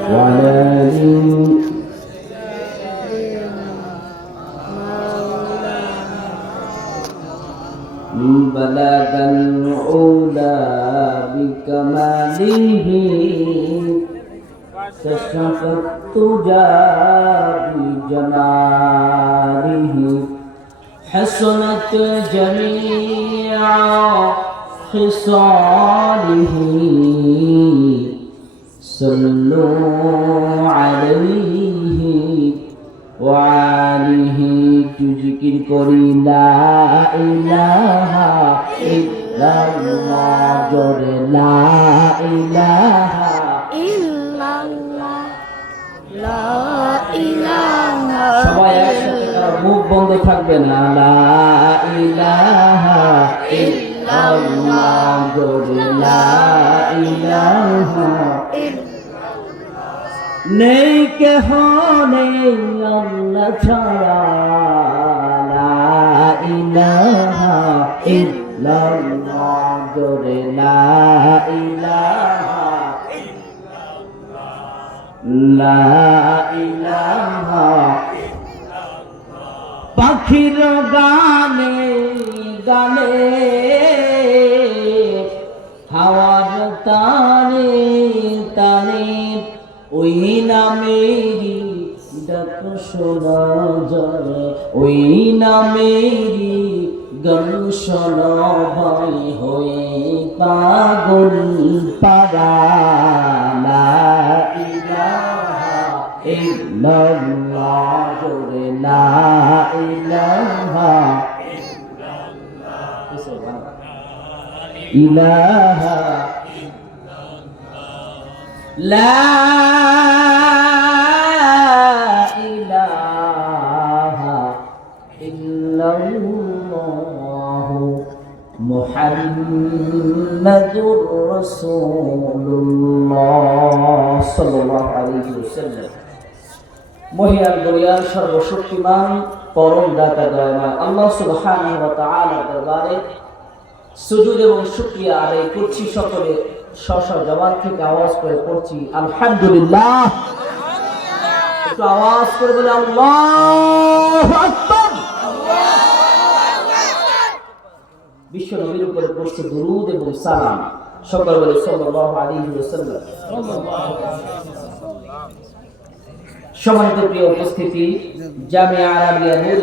وعلى بلغ العلا بكماله كشف التجى بجماله حسنت جميع خصاله صلوا عليه وعليه تذكر করি লা ইলাহা ইল্লাল্লাহ জোরে লা ইলাহা ইল্লাল্লাহ লা ইলাহা সবাই একসাথে কারো মুখ বন্ধ থাকবে না লা ইলাহা ইল্লাল্লাহ জোরে লা ইলাহা নেই কেহ নেই আল্লাহ ছাড়া ইলাহা জোরে পাখির গানে গানে হাওয়ার তানে তানে ওই নামেরি ডাক শোনা যায়, ওই নামেরি গান শোনা ভাই হয়ে পাগল পারা ইল্লাল্লাহ, জোরে লা ইলাহা ইলাহা লা মুহাম্মাদুর রাসূলুল্লাহ দরিয়ার সর্বশক্তিমান, পরম দাতা আল্লাহ সুবহানাহু ওয়া দরবারে সুজুদ এবং শুকরিয়া আদায় করছি সকলে। স্ব জবান থেকে আওয়াজ করে পড়ছি, আলহামদুলিল্লাহ। একটু আওয়াজ করে বলে, আল্লাহু! নবীর উপরে পড়ছে দুরুদ এবং সালাম সকল বলে সাল্লাল্লাহু আলাইহি ওয়াসাল্লাম সম্মানিত প্রিয় উপস্থিতি জামিয়া আরাবিয়া নূর